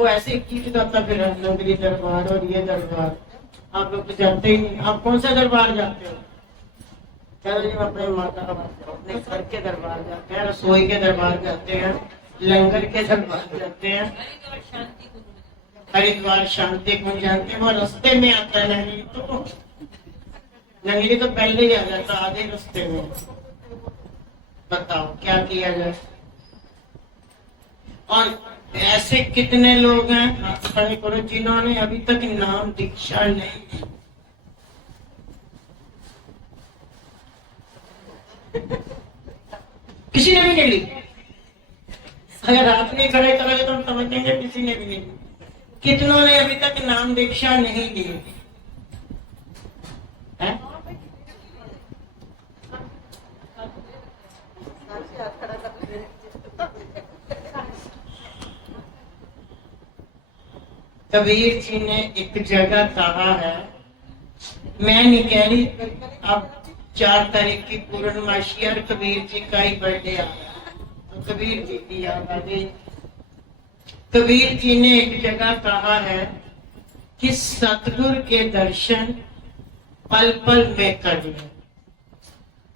वो ऐसे गीत गाता फिर नगरी दरबार और ये दरबार। आप लोग तो जानते ही नहीं। आप कौन सा दरबार जाते हो? चलो जी, अपने माता अपने घर के दरबार जाते हैं, रसोई के दरबार जाते हैं, लंगर के दरबार जाते हैं, हरिद्वार शांति कुंज जानते हैं, वो रास्ते में आता है। नंगली तो पहले ही आ जाता, आधे रास्ते में। बताओ क्या किया जाए। और ऐसे कितने लोग हैं, हाथ खड़े करो, जिन्होंने अभी तक नाम दीक्षा नहीं दी। किसी ने भी नहीं ली। अगर हाथ नहीं खड़े करोगे तो हम समझेंगे किसी ने भी नहीं ली। कितनों ने अभी तक नाम दीक्षा नहीं दी है? कबीर जी ने एक जगह कहा है, मैं नहीं कह रही, अब 4 तारीख की पूर्णमासी और कबीर जी का ही बर्थडे आ गया तो कबीर जी की याद आ गई। कबीर जी ने एक जगह कहा है कि सतगुरु के दर्शन पल पल में कर ले,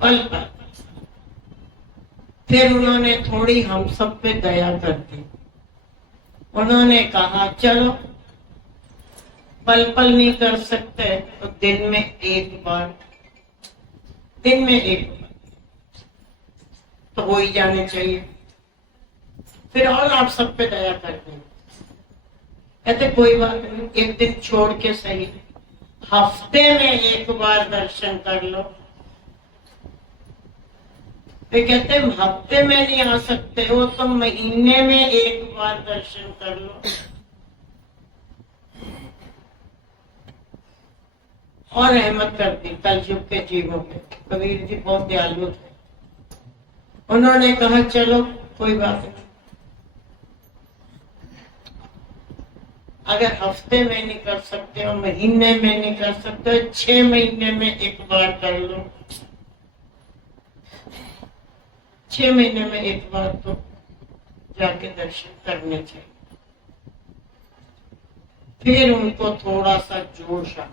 पल पल। फिर उन्होंने थोड़ी हम सब पे दया कर दी। उन्होंने कहा चलो पल पल नहीं कर सकते तो दिन में एक बार, दिन में एक बार तो हो ही जाने चाहिए। फिर और आप सब पे दया कर दें। कहते कोई बात नहीं, एक दिन छोड़ के सही, हफ्ते में एक बार दर्शन कर लो। फिर कहते हफ्ते में नहीं आ सकते हो तो महीने में एक बार दर्शन कर लो। और रहमत कर दी कलयुग के जीवों पे। कबीर जी बहुत दयालु थे। उन्होंने कहा चलो कोई बात नहीं, अगर हफ्ते में नहीं कर सकते और महीने में नहीं कर सकते, 6 महीने में एक बार कर लो। 6 महीने में एक बार तो जाके दर्शन करने चाहिए। फिर उनको थोड़ा सा जोश आ,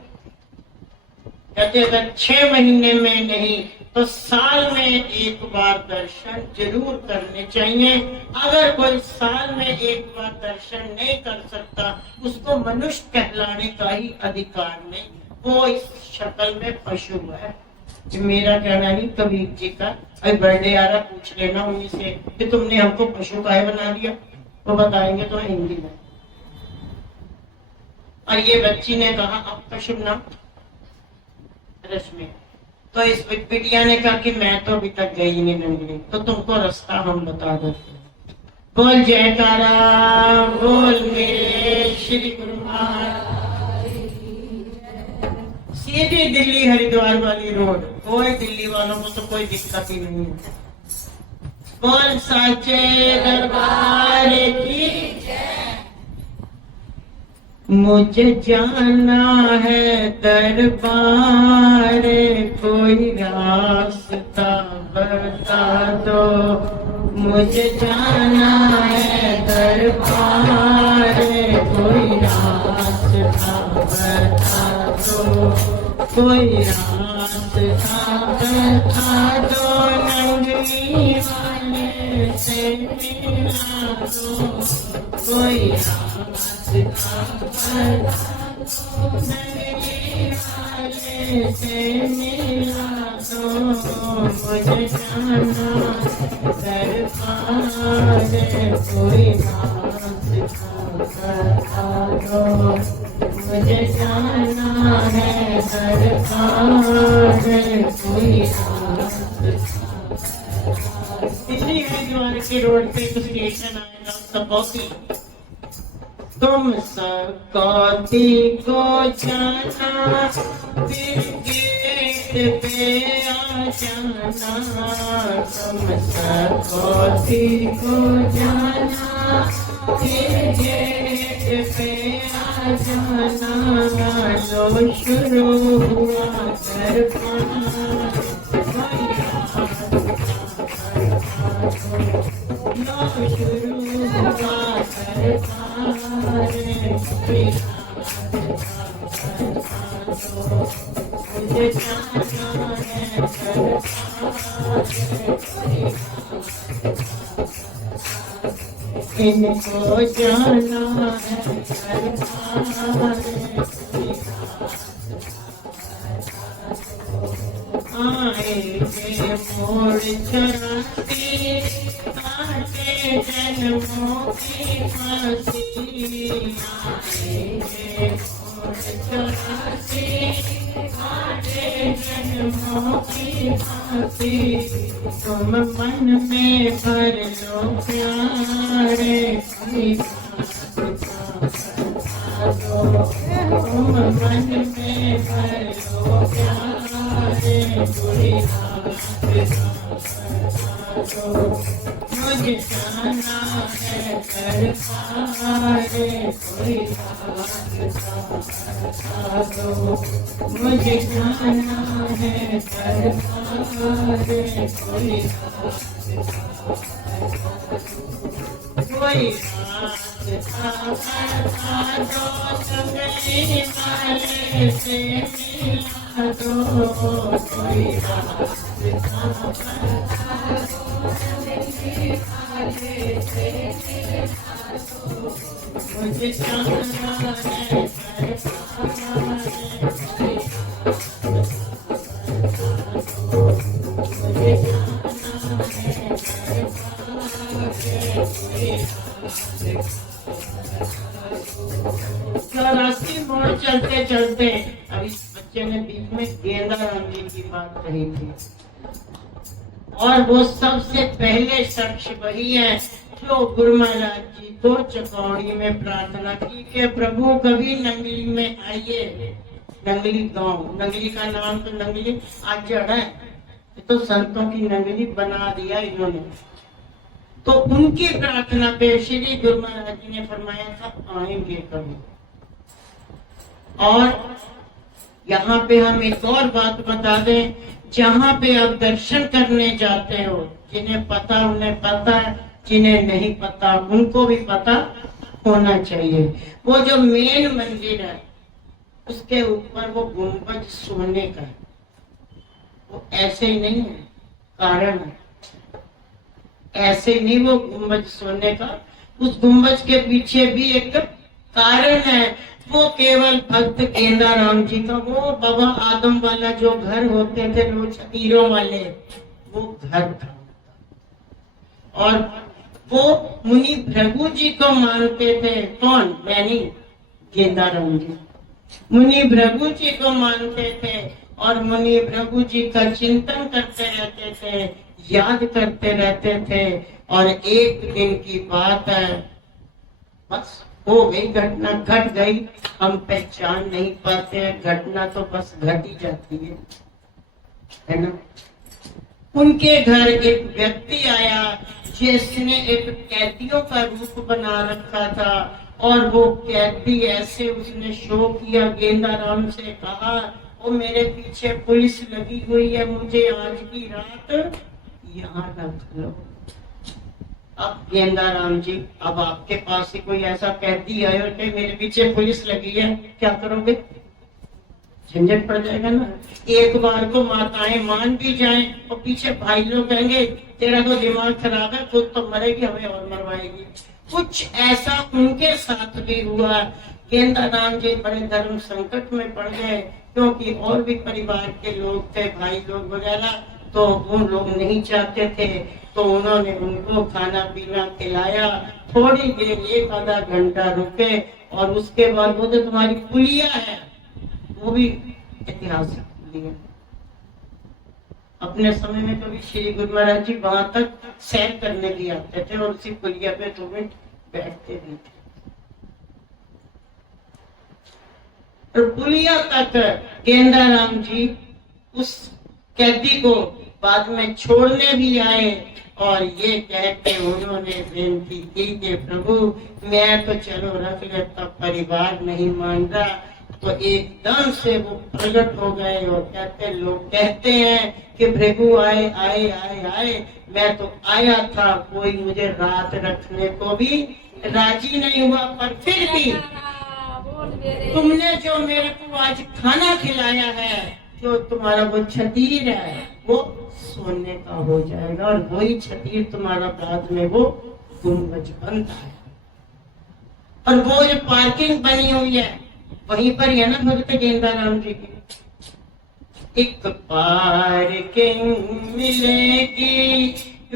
कहते अगर 6 महीने में नहीं तो साल में एक बार दर्शन जरूर करने चाहिए। अगर कोई साल में एक बार दर्शन नहीं कर सकता, उसको मनुष्य कहलाने का ही अधिकार नहीं, वो इस शक्ल में पशु है। मेरा कहना नहीं, कबीर जी का। अभी बर्थडे आ रहा, पूछ लेना उन्हीं से कि तुमने हमको पशु काहे बना दिया, वो बताएंगे तो हिंदी में। और ये बच्ची ने कहा आपका शुभ नाम रश्मि। तो इस बिटिया ने कहा कि मैं तो अभी तक गई नहीं नंगली, तो तुमको रास्ता हम बता देते। बोल जयकारा, बोल मेरे श्री गुरु महाराज। सीधी दिल्ली हरिद्वार वाली रोड, कोई दिल्ली वालों को तो कोई दिक्कत ही नहीं है। बोल साचे दरबार की। मुझे जाना है दरबार, कोई रास्ता बता दो। मुझे जाना है दरबार, कोई रास्ता बता दो। कोई रास्ता बता दो, नंगली वाले से मिला दो। कोई रास्ता नंगली वाले से मिला दो। मुझे जाना दरबार, कोई रास्ता बता दो। मुझे जाना है दरबार, कोई दिल्ली हरिद्वार के रोड पे एक स्टेशन आएगा सपौती। तुम सकौती को जाना, फिर गेट पे आ जाना। तुम सकौती को जाना, फिर गेट पे आ जाना। लो शुरू हुआ दरबार, लो शुरू हुआ सरकार, मुझे जाना है सरकार, इनको जाना है सरकार, आएंगे मोड़ चढ़ाते आते जन्मों की फांसी, आएंगे मोड़ चढ़ाते आते जन्मों की फांसी, तुम मन में भर लो प्यारे, तुम मन में भर लो प्यारे, मुझे जाना है सरकारे, मुझे जाना है सरकारे, कोई जंगली वाले से मिला दो, कोई मुझे जाना है चौरासी मोड़ चलते चलते अब इस बच्चे ने बीच में गेंदा राम जी की बात कही थी, और वो सबसे पहले शख्स वही है जो गुरु महाराज जी को चकौड़ी में प्रार्थना की कि प्रभु कभी नंगली में आइए। नंगली गांव, नंगली का नाम तो नंगली आज जड़ है, तो संतों की नंगली बना दिया इन्होंने। तो उनकी प्रार्थना पे श्री गुरु महाराज जी ने फरमाया था आएंगे कभी। और यहाँ पे हम एक और बात बता दें, जहाँ पे आप दर्शन करने जाते हो, जिन्हें पता उन्हें पता, जिन्हें नहीं पता उनको भी पता होना चाहिए। वो जो मेन मंदिर है उसके ऊपर वो गुंबज सोने का है, वो ऐसे ही नहीं है, कारण है। ऐसे नहीं वो गुंबज सोने का, उस गुंबज के पीछे भी एक कारण है। वो केवल भक्त गेंदा राम जी का वो बाबा आदम वाला जो घर होते थे लोग छतीरों वाले, वो घर था। और वो मुनि भृगु जी को मानते थे। कौन? मैंने गेंदा राम जी मुनि भृगु जी को मानते थे, और मुनि भृगु जी का चिंतन करते रहते थे, याद करते रहते थे। और एक दिन की बात है, बस हो गई घटना, घट गई, हम पहचान नहीं पाते हैं, घटना तो बस घट ही जाती है ना। उनके घर एक व्यक्ति आया जिसने एक कैदियों का रूप बना रखा था, और वो कैदी ऐसे उसने शो किया, गेंदा राम से कहा वो मेरे पीछे पुलिस लगी हुई है, मुझे आज की रात यहाँ रख लो। अब गेंदा राम जी, अब आपके पास से कोई ऐसा कैदी आए और कहे मेरे पीछे पुलिस लगी है, क्या करोगे? झंझट पड़ जाएगा ना। एक बार को माताएं मान भी जाएं और पीछे भाई लोग कहेंगे तेरा तो दिमाग खराब है, खुद तो मरेगी, हमें और मरवाएगी। कुछ ऐसा उनके साथ भी हुआ। गेंदा राम जी बड़े धर्म संकट में पड़ गए, क्योंकि और भी परिवार के लोग थे, भाई लोग वगैरह, तो वो लोग नहीं चाहते थे। तो उन्होंने उनको खाना पीना खिलाया, थोड़ी देर एक आधा घंटा रुके, और उसके बाद वो जो तुम्हारी पुलिया है वो भी ऐतिहासिक पुलिया। अपने समय में कभी श्री गुरु महाराज जी वहां तक सैर करने भी आते थे, और उसी पुलिया पे तो बैठते भी थे। तो पुलिया तक गेंदा राम जी उस कैदी को बाद में छोड़ने भी आए, और ये कहते उन्होंने विनती की कि प्रभु मैं तो चलो रख लेता, परिवार नहीं मान रहा, तो एकदम से वो प्रकट हो गए और कहते, लोग कहते हैं कि भृगु आए आए आए आए, मैं तो आया था, कोई मुझे रात रखने को भी राजी नहीं हुआ, पर फिर भी तुमने जो मेरे को आज खाना खिलाया है, जो तुम्हारा वो छतीर है, वो सोने का हो जाएगा और वही छतीर तुम्हारा बाद में वो गुंबज बनता है। और वो जो पार्किंग बनी हुई है वहीं पर ही है ना भगत गेंदाराम जी की। एक पार्किंग मिलेगी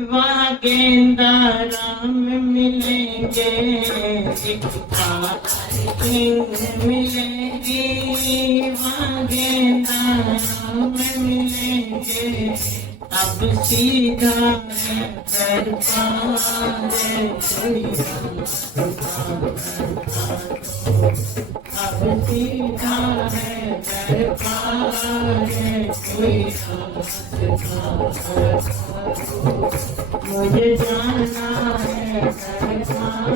वहाँ गेंदाराम मिलेंगे, एक पार्किंग मिलेगी वहाँ गेंदाराम मिलेंगे, अब सीधा है दरबार अब सीधा है दरबार मुझे जाना है दरबार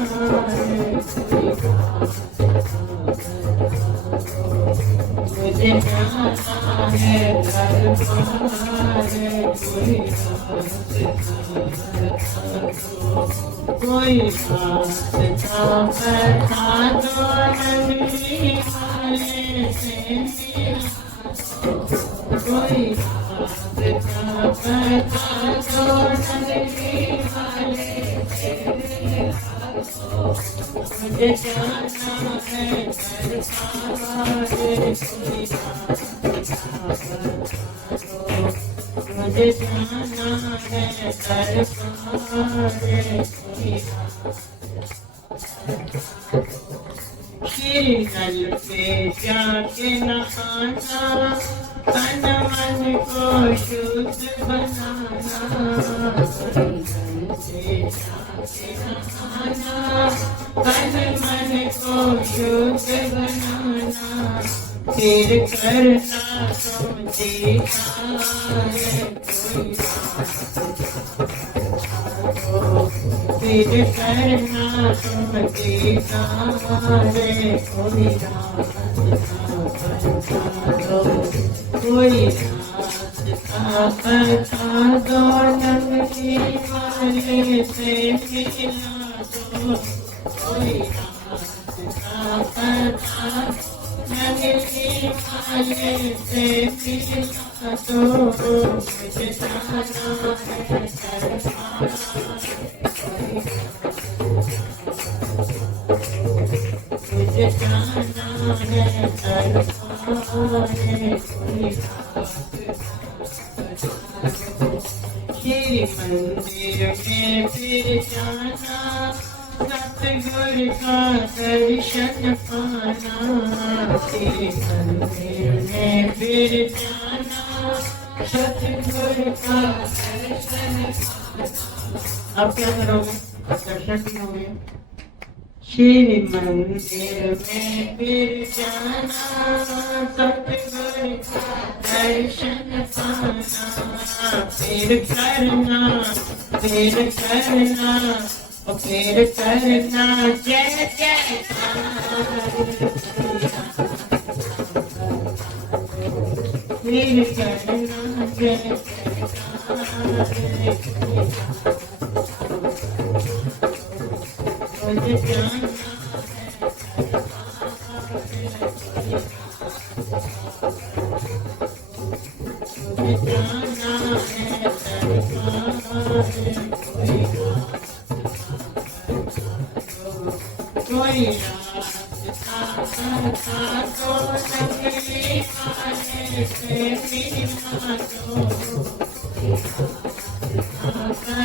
मुझे जाना है दरबार कोई रास्ता बता दो नगरी वाले से मिला, कोई रास्ता बता दो नगरी वाले से मिला, मुझे जाना है दरबार कोई रास्ता बता दो, मुझे जाना है दरबार नल पे जाके नहाना, तन मन को शुद्ध बनाना, नल पे जाके नहाना, तन मन को शुद्ध बनाना, फिर करना तुम दीदार फिर करना तुम दीदार कोई रास्ता बता दो नगरी वाले से मिला दो, कोई रास्ता बता नगरी वाले से मिला दो, मुझे जाना है दरबार मुझे जाना है दरबार श्री मंदिर में फिर जाना, सतगुरु का दर्शन पाना, श्री मंदिर में फिर जाना, सतगुरु का दर्शन पाना। अब क्या करोगे? दर्शन भी हो गया। श्री मंदिर में फिर जाना, सतगुरु का दर्शन पाना, फिर करना फिर करना जय जयकार, फिर करना जय मुझे जाना है कोई रास्ता बता दो नगरी वाले से मिला दो, बता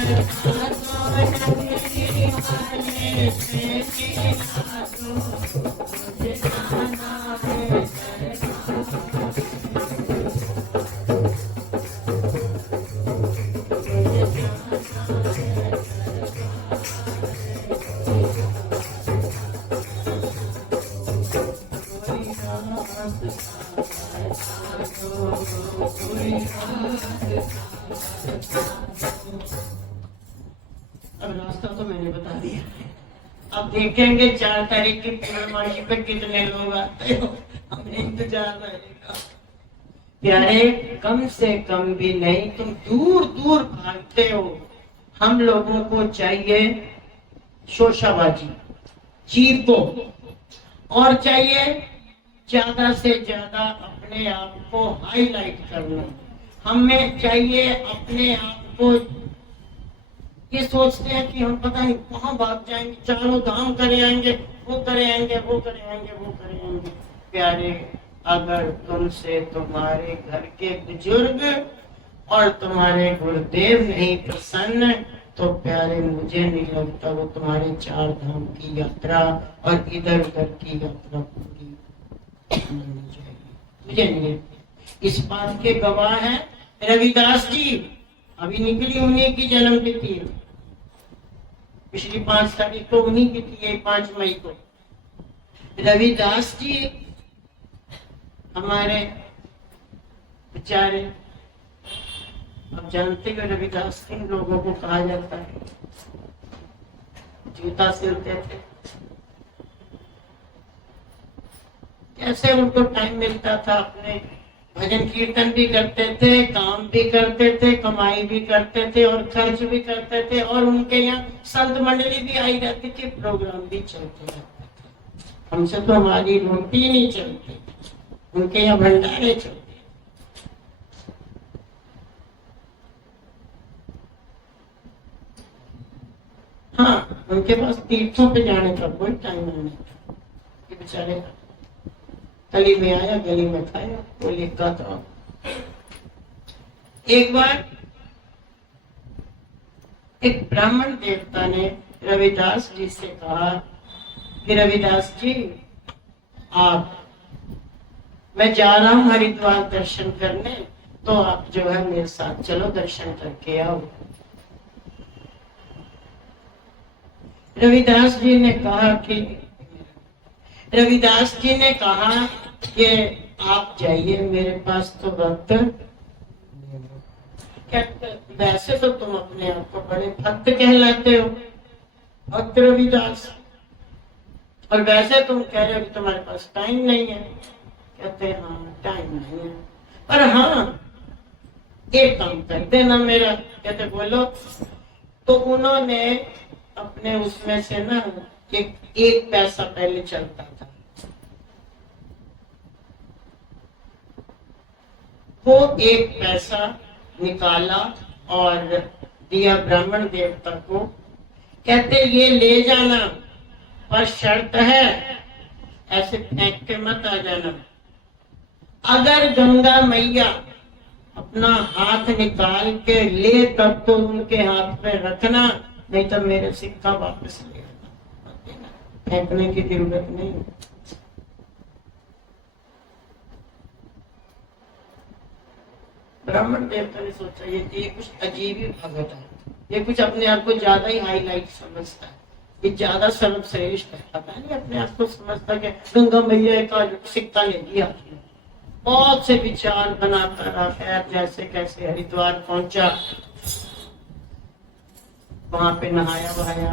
दो नगरी वाले से मिला दो, मुझे जाना है अब रास्ता तो मैंने बता दिया, अब देखेंगे 4 तारीख की पूर्णमासी पे कितने लोग आते हो, हमें इंतजार रहेगा। प्यारे, कम से कम भी नहीं, तुम दूर दूर भागते हो। हम लोगों को चाहिए शोशाबाजी, जीव को, और चाहिए ज्यादा से ज्यादा अपने आप को हाईलाइट करना। हमें चाहिए अपने आप को, ये सोचते हैं कि हम पता नहीं कहाँ भाग जाएंगे, चारों धाम करे आएंगे, वो करे आएंगे, वो करे आएंगे, वो करे आएंगे। प्यारे, अगर तुमसे तुम्हारे घर के बुजुर्ग और तुम्हारे गुरुदेव नहीं प्रसन्न, तो प्यारे मुझे नहीं लगता वो तुम्हारे 4 धाम की यात्रा और इधर उधर की यात्रा पूरी होनी चाहिए। मुझे नहीं, इस बात के गवाह हैं रविदास जी। अभी निकली उन्हीं की जन्म तिथि है, पिछली 5 तारीख को उन्हीं की थी, 5 मई को। रविदास जी हमारे बेचारे, अब जानते हो रविदास किन लोगों को कहा जाता है? जूता सिलते थे। कैसे उनको टाइम मिलता था, अपने भजन कीर्तन भी करते थे, काम भी करते थे, कमाई भी करते थे और खर्च भी करते थे, और उनके यहाँ संत मंडली भी आई रहती थी, प्रोग्राम भी चलते रहते थे। हमसे तो हमारी रोटी नहीं चलती, उनके यहाँ भंडारे चलते। हाँ, उनके पास तीर्थों पे जाने का कोई टाइम नहीं था। ये बेचारे गली में आया, गली में खाया, वो लिखा था। एक बार एक ब्राह्मण देवता ने रविदास जी से कहा कि रविदास जी, आप, मैं जा रहा हूं हरिद्वार दर्शन करने, तो आप जो है मेरे साथ चलो, दर्शन करके आओ। रविदास जी ने कहा कि आप जाइए, मेरे पास तो वक्त। वैसे तो तुम अपने आप को बड़े भक्त कहलाते हो, भक्त रविदास, और वैसे तुम कह रहे हो कि तुम्हारे पास टाइम नहीं है। कहते हैं हाँ, टाइम नहीं है, पर हाँ एक काम कर देना मेरा। कहते बोलो। तो उन्होंने अपने उसमें से ना एक पैसा पहले चलता था, वो 1 पैसा निकाला और दिया ब्राह्मण देवता को। कहते ये ले जाना, पर शर्त है ऐसे फेंक के मत आ जाना। अगर गंगा मैया अपना हाथ निकाल के ले तब तो उनके हाथ पे रखना, नहीं तो मेरे सिक्का वापस ले आना, फेंकने की जरूरत नहीं। ब्राह्मण देवता ने सोचा ये कुछ अजीब ही भगत है, ये कुछ अपने आप को ज्यादा ही हाईलाइट समझता है, ये ज्यादा सर्वश्रेष्ठ है, पता नहीं अपने आप को समझता कि गंगा मैया का सिक्का ले लिया। बहुत से विचार बनाता रहा, खैर जैसे कैसे हरिद्वार पहुंचा, वहां पे नहाया वहाया,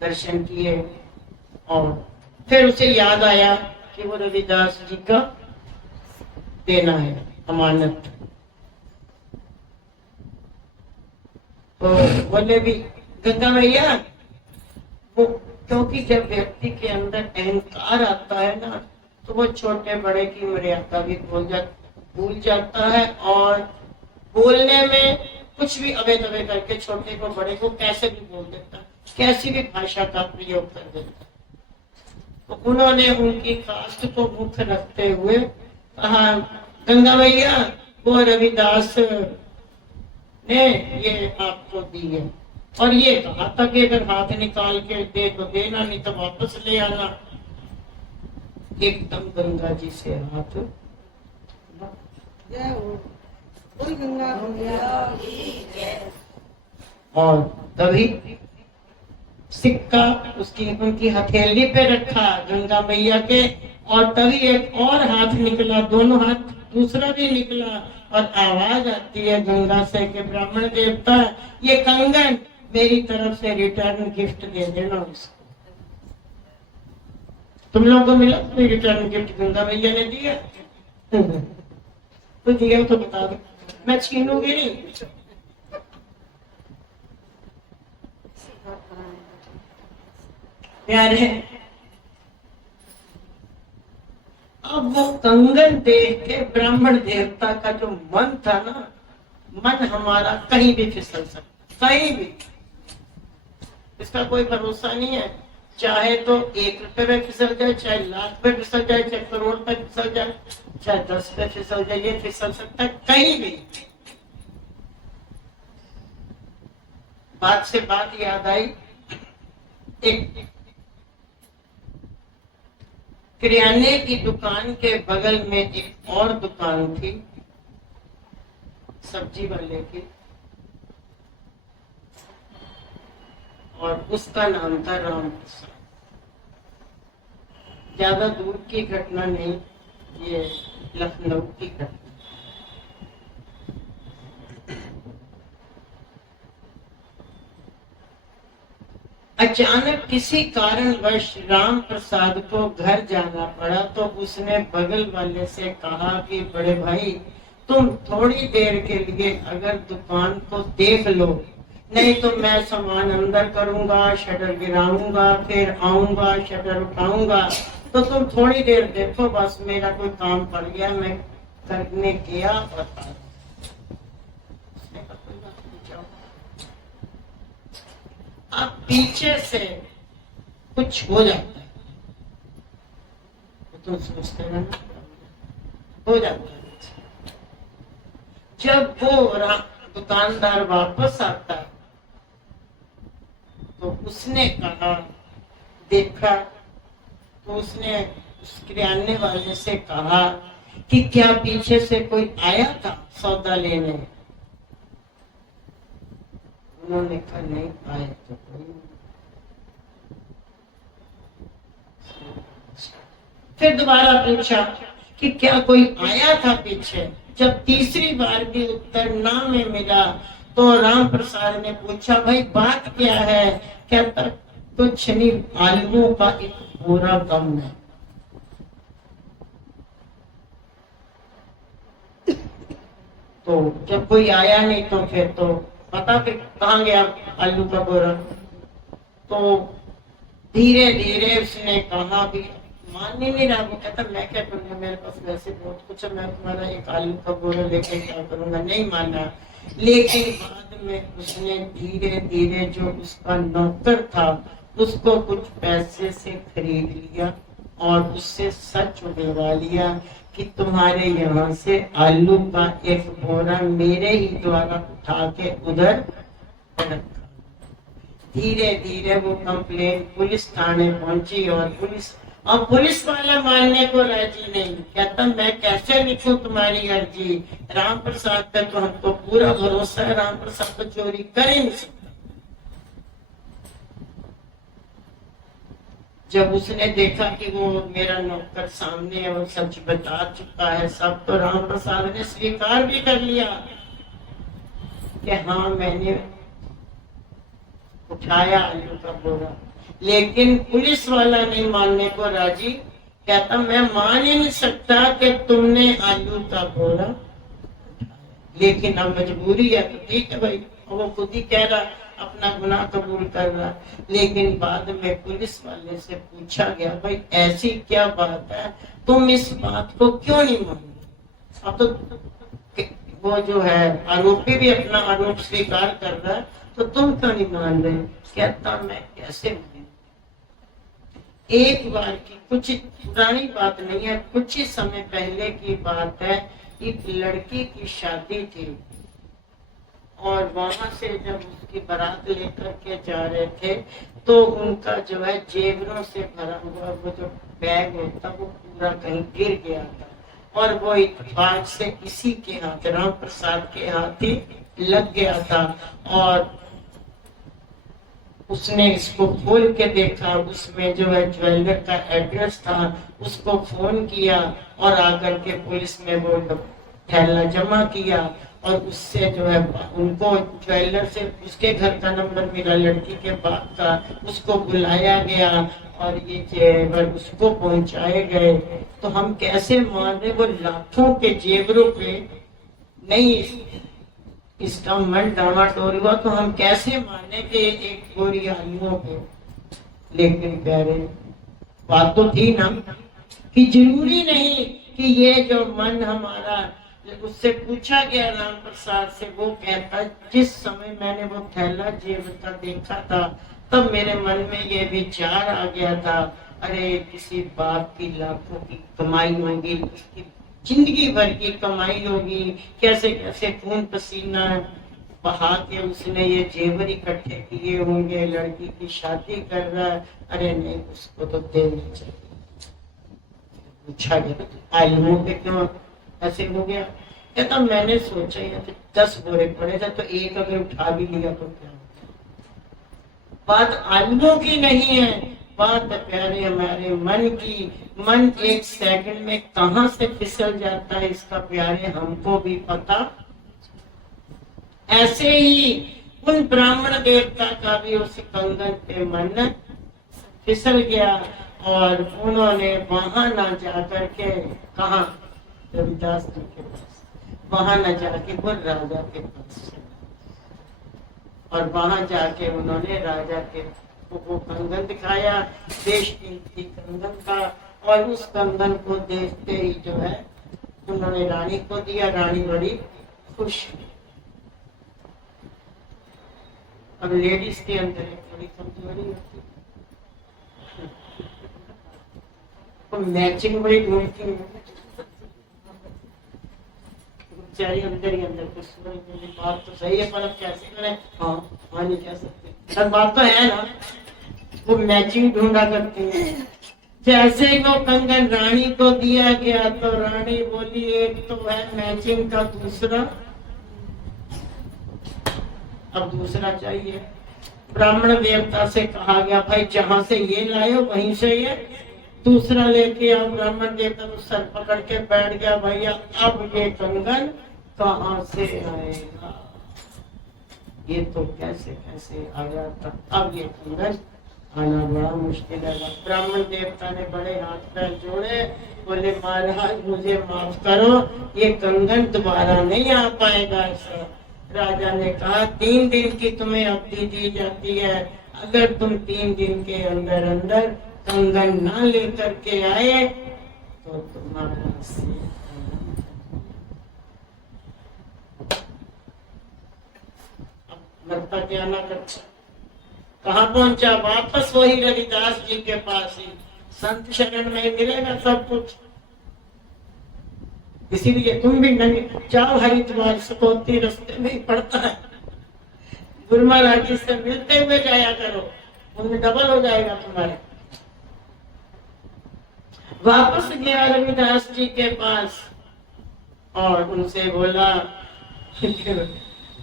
दर्शन किए, और फिर उसे याद आया कि वो रविदास जी का देना है अमानत। तो बोले भी गंगा मैया, वो क्योंकि जब व्यक्ति के अंदर अहंकार आता है ना, तो वो छोटे बड़े की मर्यादा भी भूल जाता है, और बोलने में कुछ भी अबे तबे करके छोटे को बड़े को कैसे भी बोल देता, कैसी भी भाषा का प्रयोग कर देता। तो उन्होंने उनकी कास्ट को मुख्य रखते हुए कहा, गंगा मैया, वो रविदास ने ये आपको दी है, और ये कहा था कि अगर हाथ निकाल के दे तो देना, नहीं तो वापस ले आना। एकदम गंगा जी से हाथ, और तभी सिक्का उनकी हथेली पे रखा गंगा मैया के, और तभी एक और हाथ निकला, दोनों हाथ, दूसरा भी निकला, और आवाज आती है गंगा से कि ब्राह्मण देवता, ये कंगन मेरी तरफ से रिटर्न गिफ्ट दे देना उसको। तुम लोगों को मिला? कोई रिटर्न गिफ्ट गंगा भैया ने दिया? तो दिया तो बता दो, मैं छीनूंगी नहीं। प्यारे, अब वो कंगन देख के ब्राह्मण देवता का जो मन था ना, मन हमारा कहीं भी फिसल सकता, कहीं भी। इसका कोई भरोसा नहीं है। चाहे तो 1 रुपए में फिसल जाए, चाहे लाख पे फिसल जाए, चाहे करोड़ पे फिसल जाए, चाहे 10 पे फिसल जाए, ये फिसल सकता है कहीं भी। बात से बात याद आई, एक किराने की दुकान के बगल में एक और दुकान थी, सब्जी वाले की, और उसका नाम था राम प्रसाद। ज्यादा दूर की घटना नहीं, ये लखनऊ की घटना। अचानक किसी कारणवश राम प्रसाद को घर जाना पड़ा, तो उसने बगल वाले से कहा कि बड़े भाई, तुम थोड़ी देर के लिए अगर दुकान को देख लो, नहीं तो मैं सामान अंदर करूंगा, शटर गिराऊंगा, फिर आऊंगा, शटर उठाऊंगा, तो तुम थोड़ी देर देखो, बस मेरा कोई काम पड़ गया, मैं करने गया और अब पीछे से कुछ हो जाता है, तो सोचते हैं हो जाता है। जब वो दुकानदार वापस आता है, तो उसने कहा, देखा, तो उसने उस किराने वाले से कहा कि क्या पीछे से कोई आया था सौदा लेने? उन्होंने कहा नहीं, आए तो कोई नहीं। फिर दोबारा पूछा कि क्या कोई आया था पीछे? जब तीसरी बार भी उत्तर ना में मिला, तो राम प्रसाद ने पूछा, भाई बात क्या है? कहता कुछ नहीं, आलुओं का एक बोरा कम है। तो जब कोई आया नहीं, तो फिर तो पता फिर कहाँ गया आलू का बोरा। तो धीरे धीरे उसने कहा, भी मान ही नहीं रहा। वो कहता मैं क्या करूंगा, मेरे पास वैसे बहुत कुछ है, मैं तुम्हारा एक आलू का बोरा लेकर क्या करूंगा? नहीं माना। लेकिन बाद में उसने धीरे धीरे जो उसका नौकर था उसको कुछ पैसे से खरीद लिया और उससे सच उगलवा लिया कि तुम्हारे यहाँ से आलू का एक बोरा मेरे ही द्वारा उठा के उधर रखा। धीरे धीरे वो कंप्लेन पुलिस थाने पहुंची, और पुलिस वाला मानने को राजी नहीं। कहता मैं कैसे लिखूं तुम्हारी अर्जी? राम प्रसाद पे तो हमको पूरा भरोसा है, राम प्रसाद तो चोरी कर ही नहीं सकता। जब उसने देखा कि वो मेरा नौकर सामने और सच बता चुका है सब, तो राम प्रसाद ने स्वीकार भी कर लिया कि हाँ मैंने उठाया आलू का बोरा। लेकिन पुलिस वाला नहीं मानने को राजी। कहता मैं मान ही नहीं सकता कि तुमने आलू का बोरा उठाया, लेकिन अब मजबूरी है तो ठीक है भाई। वो खुद ही कह रहा, अपना गुनाह कबूल कर रहा। लेकिन बाद में पुलिस वाले से पूछा गया, भाई ऐसी क्या बात है, तुम इस बात को क्यों नहीं मान रहे? अब तो वो जो है आरोपी भी अपना आरोप स्वीकार कर रहा है, तो तुम क्यों नहीं मान रहे? कहता मैं कैसे मानूं? एक बार की, कुछ पुरानी बात नहीं है, कुछ ही समय पहले की बात है। एक लड़की की शादी थी और वहां से जब उसकी बारात लेकर के जा रहे थे, तो उनका जो है जेवरों से भरा हुआ वो जो बैग होता वो पूरा कहीं गिर गया था, और वो इत्तेफाक से इसी के हाथ, राम प्रसाद के हाथ ही लग गया था। और उसने इसको खोल के देखा, उसमें जो है ज्वेलर का एड्रेस था, उसको फोन किया और आकर के पुलिस में वो थैला जमा किया। और उससे जो है उनको ज्वेलर से उसके घर का नंबर मिला, लड़की के बाप का, उसको बुलाया गया और ये जेवर उसको पहुंचाए गए। तो हम कैसे माने वो लाखों के जेवरों पे नहीं इसका मन डामाडोल हुआ, तो हम कैसे माने कि एक गोरी आलुओं पे। लेकिन प्यारे बात तो थी ना कि जरूरी नहीं कि ये जो मन हमारा, उससे पूछा गया राम प्रसाद से, वो कहता जिस समय मैंने वो थैला जेवर का देखा था तब मेरे मन में ये विचार आ गया था, अरे किसी बाप की लाखों की कमाई होगी, उसकी जिंदगी भर की कमाई होगी, कैसे कैसे खून पसीना बहा के उसने ये जेवर इकट्ठे किए होंगे, लड़की की शादी कर रहा है, अरे नहीं उसको तो देना चाहिए। पूछा गया आलमों पे क्यों ऐसे हो गया? कहता मैंने सोचा ये तो 10 बोरे पड़े थे, तो एक अगर उठा भी लिया तो क्या होता। बात आलमों की नहीं है, बात प्यारे हमारे मन की। मन एक सेकंड में कहां से फिसल जाता है इसका प्यारे हमको भी पता। ऐसे ही उन ब्राह्मण देवता का भी उस कंगन पे मन फिसल गया और उन्होंने वहां न जाकर के कहा रविदास जी के पास, वहां न जाके वो राजा के पास, और वहां जाके उन्होंने राजा के वो कंगन दिखाया, देश की कंगन का, और उस कंगन को देखते ही जो है उन्होंने रानी को दिया। रानी बड़ी खुश। अब लेडीज के अंदर एक बड़ी कमजोरी होती है, तो मैचिंग बड़ी ढूंढती है, बेचारी अंदर ही अंदर कुछ बात तो सही है पर अब कैसे करें। हाँ नहीं कह सकते, सब बात तो है ना, वो मैचिंग ढूंढा करती है। जैसे ही वो कंगन रानी को दिया गया तो रानी बोली एक तो है मैचिंग का, दूसरा अब दूसरा चाहिए। ब्राह्मण देवता से कहा गया भाई जहां से ये लाए हो वहीं से ये दूसरा लेके आओ। ब्राह्मण देवता तो सर पकड़ के बैठ गया, भैया अब ये कंगन कहां से आएगा, ये तो कैसे कैसे आया था, अब ये कंगन आना बड़ा मुश्किल है। ब्राह्मण देवता ने बड़े हाथ पैर जोड़े, बोले महाराज मुझे माफ करो, ये कंगन दोबारा नहीं आ पाएगा। ऐसा राजा ने कहा 3 दिन की तुम्हें अवधि दी जाती है, अगर तुम 3 दिन के अंदर अंदर कंगन ना लेकर के आए तो तुम्हारा सिर मरता क्या ना करता। कहाँ पहुंचा? वापस वही रविदास जी के पास ही। संत शरण में मिलेगा सब कुछ, इसीलिए तुम भी नंगे जाओ हरिद्वार, सकोती रास्ते में ही पड़ता है, गुरु महाराज जी से मिलते हुए जाया करो, उनमें डबल हो जाएगा तुम्हारे। वापस गया रविदास जी के पास और उनसे बोला